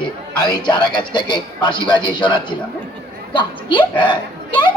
গাছকে আমি চারা গাছ থেকে বাঁশি বাজিয়ে শোনাচ্ছিলাম। গাছকে? হ্যাঁ। কেন?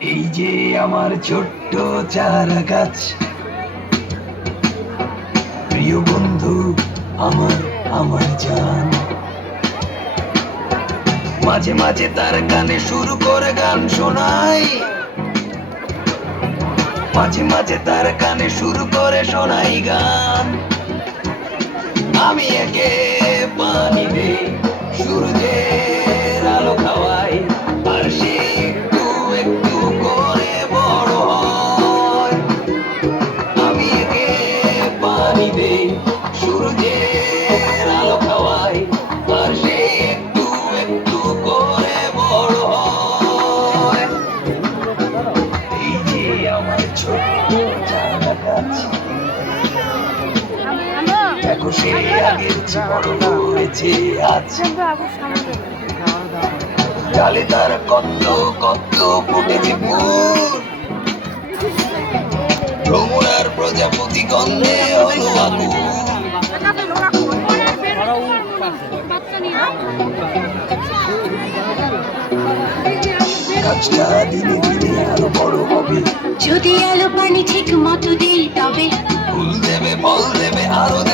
এই যে আমার ছোট্ট চারা গাছ। প্রিয় বন্ধু আমার আমার জান। মাঝে মাঝে তার গানে শুরু করে গান শোনাই। মাঝে মাঝে তার গানে শুরু করে শোনাই গান। আমি একে সূর্যের আলো খাওয়াই আর সে একটু একটু করে বড় হয়। আমি একে পানি দেই সূর্যের আলো খাওয়াই আর সে একটু একটু করে বড় হয়। এই যে আমার ছোট্ট চারা গাছ দেখো সে আগের চেয়ে বড় হয়েছে আজ। ডালে তার কত কত ফুটেছে ফুল। ভ্রমণার প্রজাপতি গন্ধে হলো আগুন। গাছটা দিনে দিনে আরও বড় হবে। যদি আলো পানি ঠিক মতো দিই তবে ফুল দেবে ফল দেবে আরও দেবে।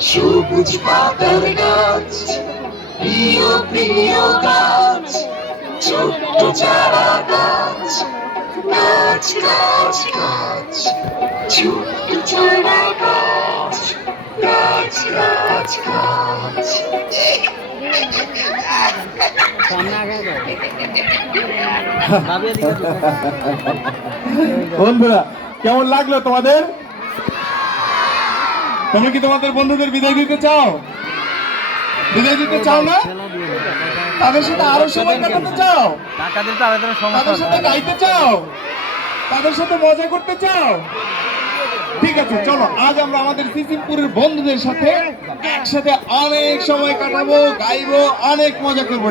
সবুজ পাতার গাছ, প্রিয় প্রিয় গাছ, ছোট্ট চারা গাছ গাছ গাছ গাছ, ছোট্ট চারা গাছ গাছ গাছ গাছ। বন্ধুরা, কেমন লাগল তোমাদের? তোমরা কি তোমাদের বন্ধুদের বিদায় দিতে চাও? বিদায় দিতে চাও না? তাদের সাথে আরও সময় কাটাতে চাও? তাদের সাথে গাইতে চাও? তাদের সাথে মজা করতে চাও? ঠিক আছে, চলো, আজ আমরা আমাদের সিসিমপুরের বন্ধুদের সাথে একসাথে অনেক সময় কাটাবো, গাইবো, অনেক মজা করব